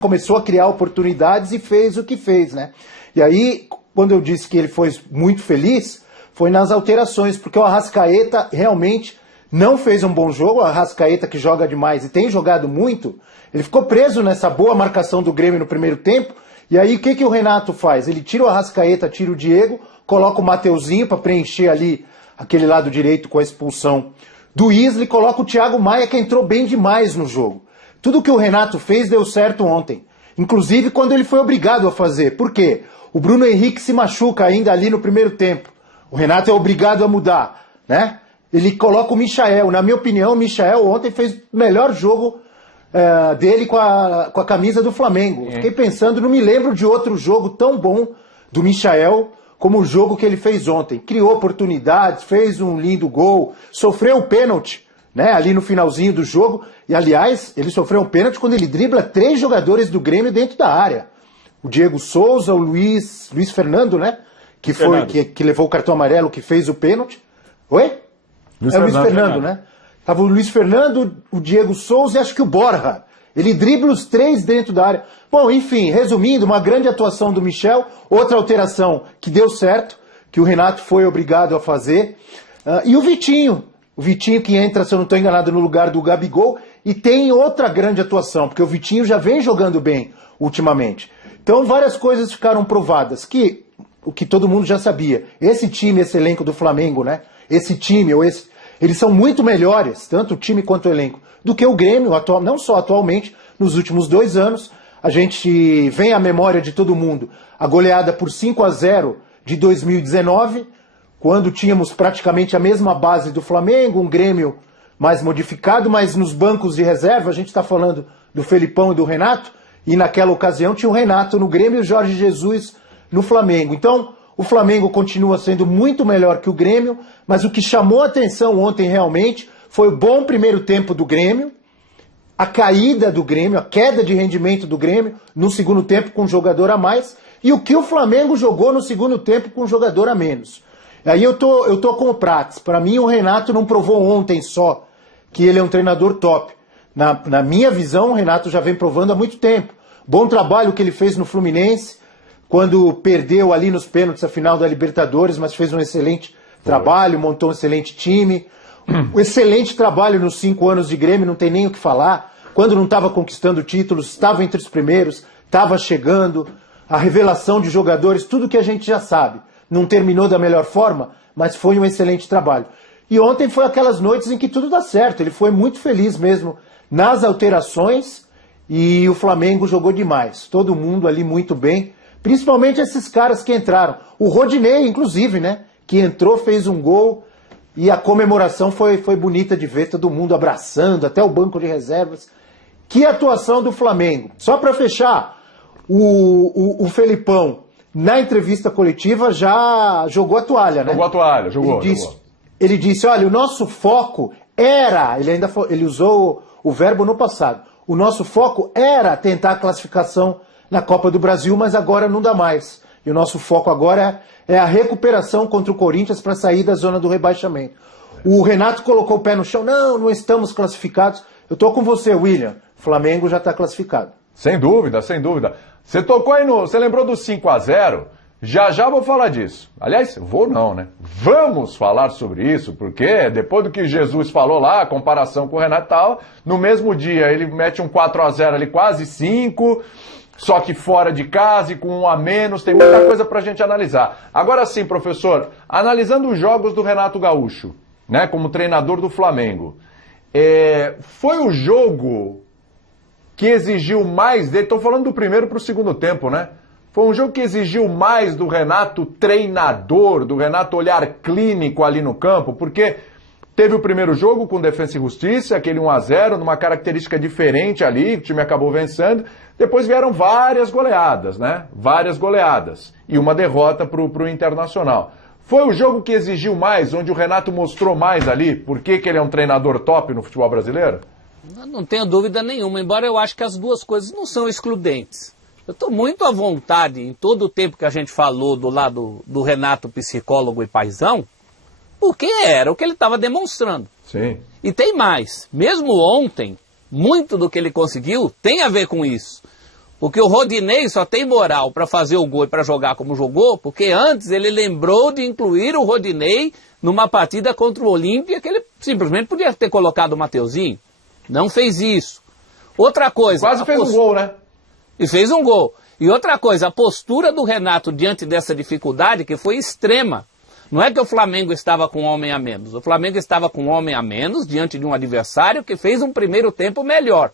começou a criar oportunidades e fez o que fez, né? E aí, quando eu disse que ele foi muito feliz, foi nas alterações, porque o Arrascaeta realmente não fez um bom jogo. O Arrascaeta, que joga demais e tem jogado muito, ele ficou preso nessa boa marcação do Grêmio no primeiro tempo. E aí, o que o Renato faz? Ele tira o Arrascaeta, tira o Diego, coloca o Mateuzinho para preencher ali aquele lado direito com a expulsão do Isla, coloca o Thiago Maia, que entrou bem demais no jogo. Tudo que o Renato fez deu certo ontem. Inclusive quando ele foi obrigado a fazer. Por quê? O Bruno Henrique se machuca ainda ali no primeiro tempo. O Renato é obrigado a mudar, né? Ele coloca o Michael. Na minha opinião, o Michael ontem fez o melhor jogo dele com a camisa do Flamengo. Fiquei pensando, não me lembro de outro jogo tão bom do Michael como o jogo que ele fez ontem. Criou oportunidades, fez um lindo gol, sofreu o pênalti, né, ali no finalzinho do jogo. E, aliás, ele sofreu um pênalti quando ele dribla 3 jogadores do Grêmio dentro da área. O Diego Souza, o Luiz Fernando, né? Que levou o cartão amarelo, que fez o pênalti. Oi? O Luiz Fernando, né? Tava o Luiz Fernando, o Diego Souza e acho que o Borja. Ele dribla os 3 dentro da área. Bom, enfim, resumindo, uma grande atuação do Michel. Outra alteração que deu certo, que o Renato foi obrigado a fazer. E o Vitinho. O Vitinho que entra, se eu não estou enganado, no lugar do Gabigol. E tem outra grande atuação, porque o Vitinho já vem jogando bem ultimamente. Então várias coisas ficaram provadas, o que todo mundo já sabia. Esse time, esse elenco do Flamengo, né? Esse time, eles são muito melhores, tanto o time quanto o elenco, do que o Grêmio, não só atualmente, nos últimos 2 anos. A gente vem à memória de todo mundo a goleada por 5-0 de 2019, quando tínhamos praticamente a mesma base do Flamengo, um Grêmio mais modificado, mas nos bancos de reserva, a gente está falando do Felipão e do Renato, e naquela ocasião tinha o Renato no Grêmio e o Jorge Jesus no Flamengo. Então, o Flamengo continua sendo muito melhor que o Grêmio, mas o que chamou a atenção ontem realmente foi o bom primeiro tempo do Grêmio, a caída do Grêmio, a queda de rendimento do Grêmio no segundo tempo com um jogador a mais, e o que o Flamengo jogou no segundo tempo com um jogador a menos. Aí eu tô com o Prats. Para mim, o Renato não provou ontem só que ele é um treinador top. Na minha visão, o Renato já vem provando há muito tempo. Bom trabalho que ele fez no Fluminense, quando perdeu ali nos pênaltis a final da Libertadores, mas fez um excelente trabalho, montou um excelente time. Um excelente trabalho nos 5 anos de Grêmio, não tem nem o que falar. Quando não estava conquistando títulos, estava entre os primeiros, estava chegando. A revelação de jogadores, tudo que a gente já sabe. Não terminou da melhor forma, mas foi um excelente trabalho. E ontem foi aquelas noites em que tudo dá certo. Ele foi muito feliz mesmo nas alterações e o Flamengo jogou demais. Todo mundo ali muito bem, principalmente esses caras que entraram. O Rodinei, inclusive, né? Que entrou, fez um gol e a comemoração foi bonita de ver, todo mundo abraçando, até o banco de reservas. Que atuação do Flamengo. Só para fechar, o Felipão, na entrevista coletiva, já jogou a toalha, né? Jogou a toalha, Ele disse, olha, o nosso foco era, ele usou o verbo no passado, o nosso foco era tentar a classificação na Copa do Brasil, mas agora não dá mais. E o nosso foco agora é a recuperação contra o Corinthians para sair da zona do rebaixamento. O Renato colocou o pé no chão, não estamos classificados. Eu estou com você, William, o Flamengo já está classificado. Sem dúvida, sem dúvida. Você tocou aí você lembrou do 5-0? Já vou falar disso. Aliás, vou não, né? Vamos falar sobre isso, porque depois do que Jesus falou lá, a comparação com o Renato e tal, no mesmo dia ele mete um 4-0 ali, quase 5, só que fora de casa e com 1 a menos, tem muita coisa pra gente analisar. Agora sim, professor, analisando os jogos do Renato Gaúcho, né, como treinador do Flamengo, foi o jogo que exigiu mais dele, estou falando do primeiro para o segundo tempo, né? Foi um jogo que exigiu mais do Renato treinador, do Renato olhar clínico ali no campo, porque teve o primeiro jogo com Defensa e Justiça, aquele 1-0, numa característica diferente ali, o time acabou vencendo. Depois vieram várias goleadas, né? Várias goleadas. E uma derrota para o Internacional. Foi o jogo que exigiu mais, onde o Renato mostrou mais ali, por que ele é um treinador top no futebol brasileiro? Não tenho dúvida nenhuma, embora eu acho que as duas coisas não são excludentes. Eu estou muito à vontade, em todo o tempo que a gente falou do lado do Renato, psicólogo e paizão, porque era o que ele estava demonstrando. Sim. E tem mais, mesmo ontem, muito do que ele conseguiu tem a ver com isso. Porque o Rodinei só tem moral para fazer o gol e para jogar como jogou, porque antes ele lembrou de incluir o Rodinei numa partida contra o Olímpia, que ele simplesmente podia ter colocado o Mateuzinho. Não fez isso. Outra coisa... Quase fez um gol, né? E fez um gol. E outra coisa, a postura do Renato diante dessa dificuldade, que foi extrema. Não é que o Flamengo estava com um homem a menos. O Flamengo estava com um homem a menos diante de um adversário que fez um primeiro tempo melhor.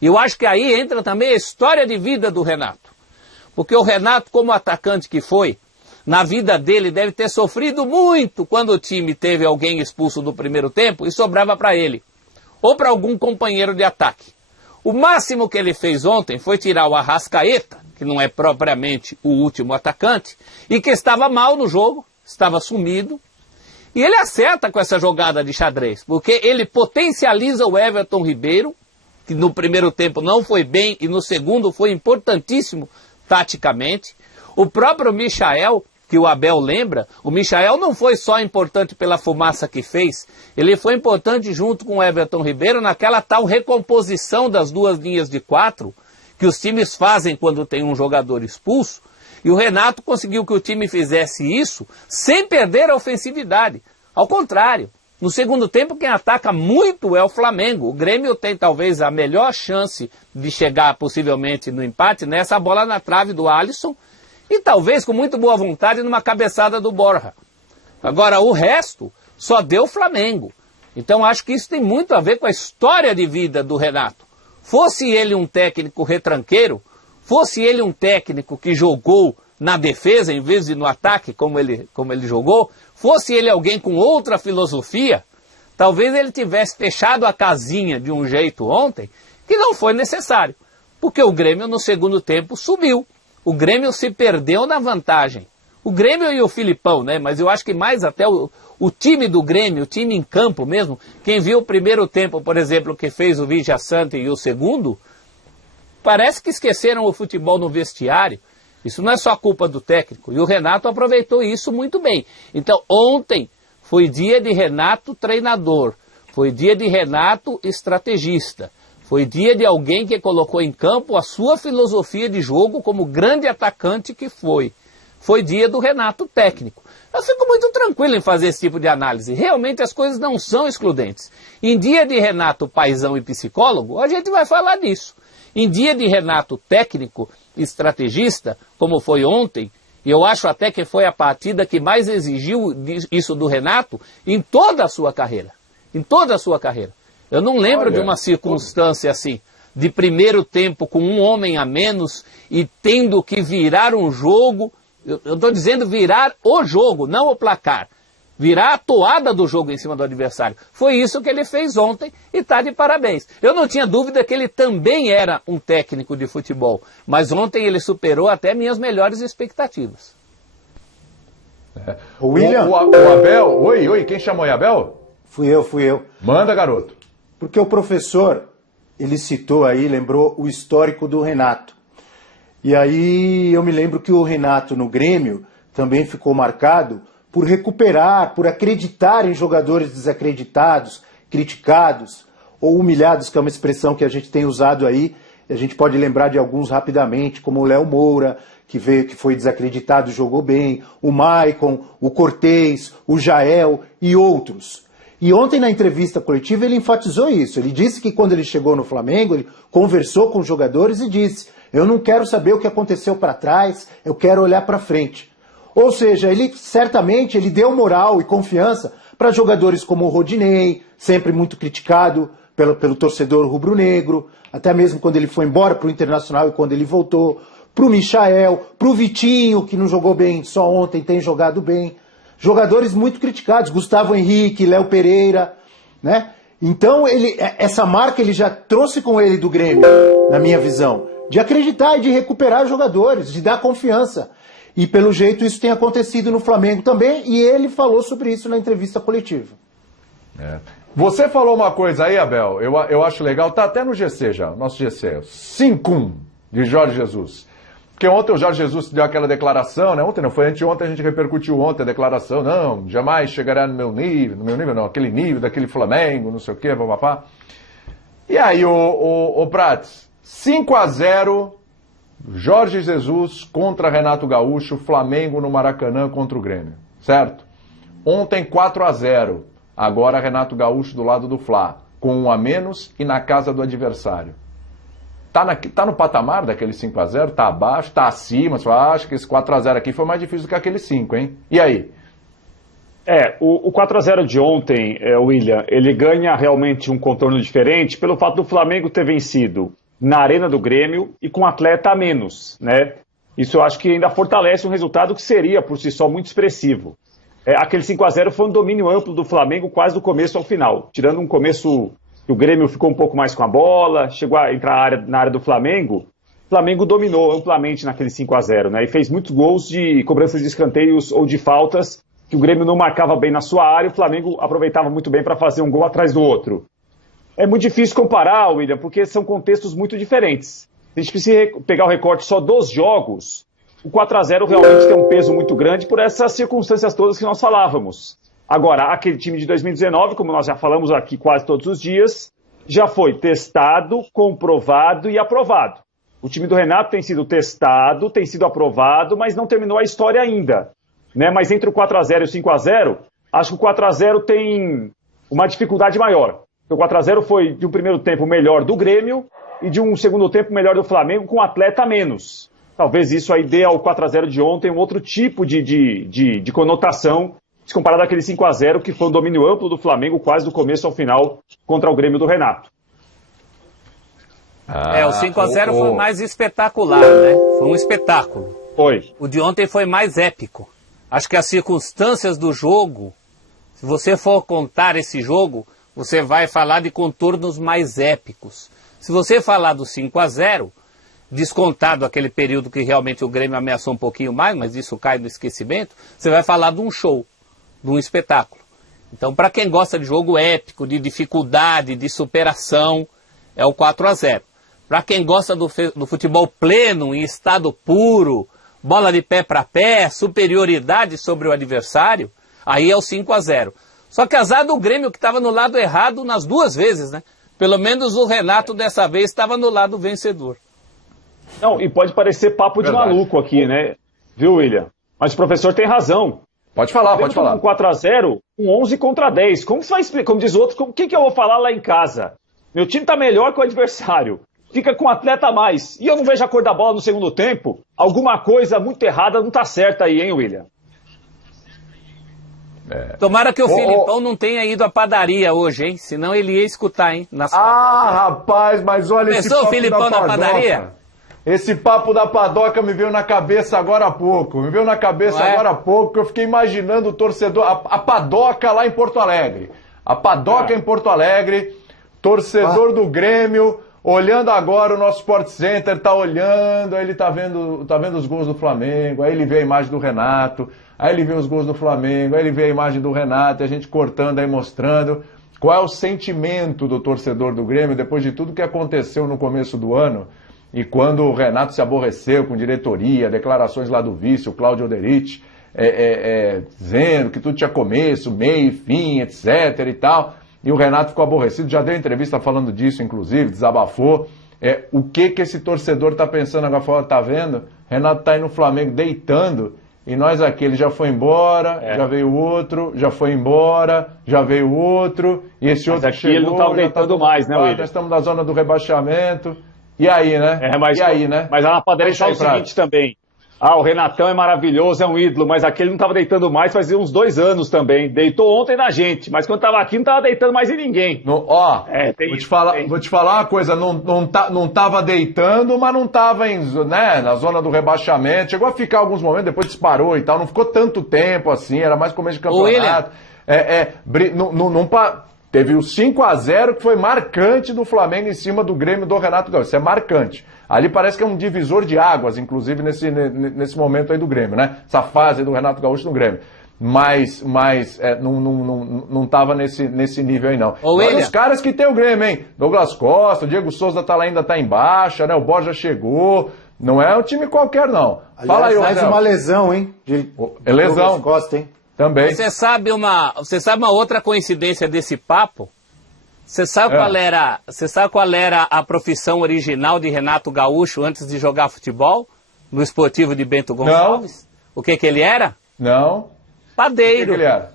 E eu acho que aí entra também a história de vida do Renato. Porque o Renato, como atacante que foi, na vida dele deve ter sofrido muito quando o time teve alguém expulso do primeiro tempo e sobrava para ele. Ou para algum companheiro de ataque. O máximo que ele fez ontem foi tirar o Arrascaeta, que não é propriamente o último atacante, e que estava mal no jogo, estava sumido. E ele acerta com essa jogada de xadrez, porque ele potencializa o Everton Ribeiro, que no primeiro tempo não foi bem e no segundo foi importantíssimo taticamente. O próprio Michael, que o Abel lembra, o Michael não foi só importante pela fumaça que fez, ele foi importante junto com o Everton Ribeiro naquela tal recomposição das duas linhas de 4 que os times fazem quando tem um jogador expulso, e o Renato conseguiu que o time fizesse isso sem perder a ofensividade. Ao contrário, no segundo tempo quem ataca muito é o Flamengo. O Grêmio tem talvez a melhor chance de chegar possivelmente no empate nessa bola na trave do Alisson, e talvez com muito boa vontade numa cabeçada do Borja. Agora, o resto só deu o Flamengo. Então, acho que isso tem muito a ver com a história de vida do Renato. Fosse ele um técnico retranqueiro, fosse ele um técnico que jogou na defesa em vez de no ataque, como ele jogou, fosse ele alguém com outra filosofia, talvez ele tivesse fechado a casinha de um jeito ontem que não foi necessário. Porque o Grêmio, no segundo tempo, subiu. O Grêmio se perdeu na vantagem. O Grêmio e o Filipão, né? Mas eu acho que mais até o time do Grêmio, o time em campo mesmo, quem viu o primeiro tempo, por exemplo, que fez o Vigia Sante e o segundo, parece que esqueceram o futebol no vestiário. Isso não é só culpa do técnico. E o Renato aproveitou isso muito bem. Então, ontem foi dia de Renato treinador. Foi dia de Renato estrategista. Foi dia de alguém que colocou em campo a sua filosofia de jogo como grande atacante que foi. Foi dia do Renato técnico. Eu fico muito tranquilo em fazer esse tipo de análise. Realmente as coisas não são excludentes. Em dia de Renato paizão e psicólogo, a gente vai falar disso. Em dia de Renato técnico, estrategista, como foi ontem, e eu acho até que foi a partida que mais exigiu isso do Renato em toda a sua carreira. Em toda a sua carreira. Eu não lembro de uma circunstância assim, de primeiro tempo com um homem a menos e tendo que virar um jogo. Eu estou dizendo virar o jogo, não o placar. Virar a toada do jogo em cima do adversário. Foi isso que ele fez ontem e está de parabéns. Eu não tinha dúvida que ele também era um técnico de futebol, mas ontem ele superou até minhas melhores expectativas. O William? O Abel? Oi, quem chamou aí, Abel? Fui eu. Manda, garoto. Porque o professor, ele citou aí, lembrou o histórico do Renato. E aí eu me lembro que o Renato no Grêmio também ficou marcado por recuperar, por acreditar em jogadores desacreditados, criticados ou humilhados, que é uma expressão que a gente tem usado aí. A gente pode lembrar de alguns rapidamente, como o Léo Moura, que foi desacreditado e jogou bem, o Maicon, o Cortez, o Jael e outros. E ontem na entrevista coletiva ele enfatizou isso. Ele disse que quando ele chegou no Flamengo, ele conversou com os jogadores e disse: eu não quero saber o que aconteceu para trás, eu quero olhar para frente. Ou seja, ele certamente ele deu moral e confiança para jogadores como o Rodinei, sempre muito criticado pelo torcedor rubro-negro, até mesmo quando ele foi embora para o Internacional e quando ele voltou, para o Michael, para o Vitinho, que não jogou bem só ontem, tem jogado bem. Jogadores muito criticados, Gustavo Henrique, Léo Pereira, né? Então, essa marca ele já trouxe com ele do Grêmio, na minha visão, de acreditar e de recuperar jogadores, de dar confiança. E, pelo jeito, isso tem acontecido no Flamengo também, e ele falou sobre isso na entrevista coletiva. Você falou uma coisa aí, Abel, eu acho legal, tá até no GC já, nosso GC, 5-1 de Jorge Jesus. Porque ontem o Jorge Jesus deu aquela declaração, né? Ontem não, foi anteontem, a gente repercutiu ontem a declaração, não, jamais chegará no meu nível não, aquele nível daquele Flamengo, não sei o quê, papapá. E aí, o Prats, 5-0 Jorge Jesus contra Renato Gaúcho, Flamengo no Maracanã contra o Grêmio, certo? Ontem 4-0, agora Renato Gaúcho do lado do Fla, com 1 a menos e na casa do adversário. Tá no patamar daquele 5-0? Tá abaixo? Tá acima? Você acha que esse 4-0 aqui foi mais difícil do que aquele 5, hein? E aí? O 4-0 de ontem, William, ele ganha realmente um contorno diferente pelo fato do Flamengo ter vencido na Arena do Grêmio e com atleta a menos, né? Isso eu acho que ainda fortalece um resultado que seria, por si só, muito expressivo. Aquele 5-0 foi um domínio amplo do Flamengo quase do começo ao final, tirando um começo que o Grêmio ficou um pouco mais com a bola, chegou a entrar na área do Flamengo. O Flamengo dominou amplamente naquele 5-0, né? E fez muitos gols de cobranças de escanteios ou de faltas que o Grêmio não marcava bem na sua área, o Flamengo aproveitava muito bem para fazer um gol atrás do outro. É muito difícil comparar, William, porque são contextos muito diferentes. Se a gente precisa pegar o recorte só dos jogos, o 4-0 realmente tem um peso muito grande por essas circunstâncias todas que nós falávamos. Agora, aquele time de 2019, como nós já falamos aqui quase todos os dias, já foi testado, comprovado e aprovado. O time do Renato tem sido testado, tem sido aprovado, mas não terminou a história ainda. Né? Mas entre o 4-0 e o 5-0, acho que o 4-0 tem uma dificuldade maior. O 4-0 foi de um primeiro tempo melhor do Grêmio e de um segundo tempo melhor do Flamengo com um atleta a menos. Talvez isso aí dê ao 4-0 de ontem um outro tipo de conotação, se comparado àquele 5-0 que foi um domínio amplo do Flamengo quase do começo ao final contra o Grêmio do Renato. O 5-0 foi mais espetacular, né? Foi um espetáculo. Foi. O de ontem foi mais épico. Acho que as circunstâncias do jogo, se você for contar esse jogo, você vai falar de contornos mais épicos. Se você falar do 5-0, descontado aquele período que realmente o Grêmio ameaçou um pouquinho mais, mas isso cai no esquecimento, você vai falar de um show, de um espetáculo. Então, para quem gosta de jogo épico, de dificuldade, de superação, é o 4-0. Para quem gosta do futebol pleno, em estado puro, bola de pé para pé, superioridade sobre o adversário, aí é o 5-0. Só que azar do Grêmio que estava no lado errado nas duas vezes, né? Pelo menos o Renato dessa vez estava no lado vencedor. Não, e pode parecer papo de maluco aqui, né? Viu, William? Mas o professor tem razão. Pode falar, pode falar. Com 4-0, um 11 contra 10. Como você vai explicar? Como diz outro, o que eu vou falar lá em casa? Meu time tá melhor que o adversário. Fica com um atleta a mais. E eu não vejo a cor da bola no segundo tempo. Alguma coisa muito errada não tá certa aí, hein, William? Tomara que o Filipão não tenha ido à padaria hoje, hein? Senão ele ia escutar, hein? Rapaz, mas olha esse papo papo o Filipão da na padaria? Esse papo da padoca me veio na cabeça agora há pouco. Me veio na cabeça agora há pouco que eu fiquei imaginando o torcedor... A padoca lá em Porto Alegre. A padoca em Porto Alegre, torcedor do Grêmio... Olhando agora o nosso Sport Center, tá olhando, aí ele tá vendo os gols do Flamengo, aí ele vê a imagem do Renato, aí ele vê os gols do Flamengo, aí ele vê a imagem do Renato, e a gente cortando aí, mostrando qual é o sentimento do torcedor do Grêmio depois de tudo que aconteceu no começo do ano, e quando o Renato se aborreceu com diretoria, declarações lá do vice, o Cláudio Oderich, dizendo que tudo tinha começo, meio, fim, etc e tal... E o Renato ficou aborrecido, já deu entrevista falando disso, inclusive, desabafou. O que esse torcedor está pensando agora fora? Tá vendo? Renato tá aí no Flamengo deitando, e nós aqui, ele já foi embora, já veio outro, já foi embora, já veio outro, e esse outro aqui chegou, ele não tá deitando mais, né, William? Nós estamos na zona do rebaixamento. E aí, né? Mas lá na padaria está o seguinte também. O Renatão é maravilhoso, é um ídolo, mas aquele não estava deitando mais fazia uns 2 anos também. Deitou ontem na gente, mas quando estava aqui não estava deitando mais em ninguém. Vou te falar uma coisa, não estava deitando, mas não estava na zona do rebaixamento. Chegou a ficar alguns momentos, depois disparou e tal, não ficou tanto tempo assim, era mais começo de campeonato. Teve o 5-0 que foi marcante do Flamengo em cima do Grêmio do Renato Gaúcho. Isso é marcante. Ali parece que é um divisor de águas, inclusive nesse momento aí do Grêmio, né? Essa fase do Renato Gaúcho no Grêmio. Mas não estava nesse nível aí, não. Olha os caras que tem o Grêmio, hein? Douglas Costa, o Diego Souza ainda tá em baixa, né? O Borja chegou. Não é um time qualquer, não. Aliás, fala aí, mais uma lesão, hein? Lesão. Douglas Costa, hein? Também. Você sabe uma outra coincidência desse papo? Você sabe qual era a profissão original de Renato Gaúcho antes de jogar futebol? No Esportivo de Bento Gonçalves? Não. O que ele era? Não. Padeiro. O que ele era?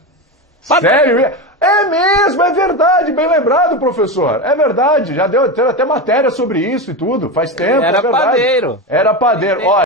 Sério? É mesmo, é verdade, bem lembrado, professor. É verdade, já deu até matéria sobre isso e tudo, faz tempo. Era é verdade. padeiro. Era padeiro. Olha,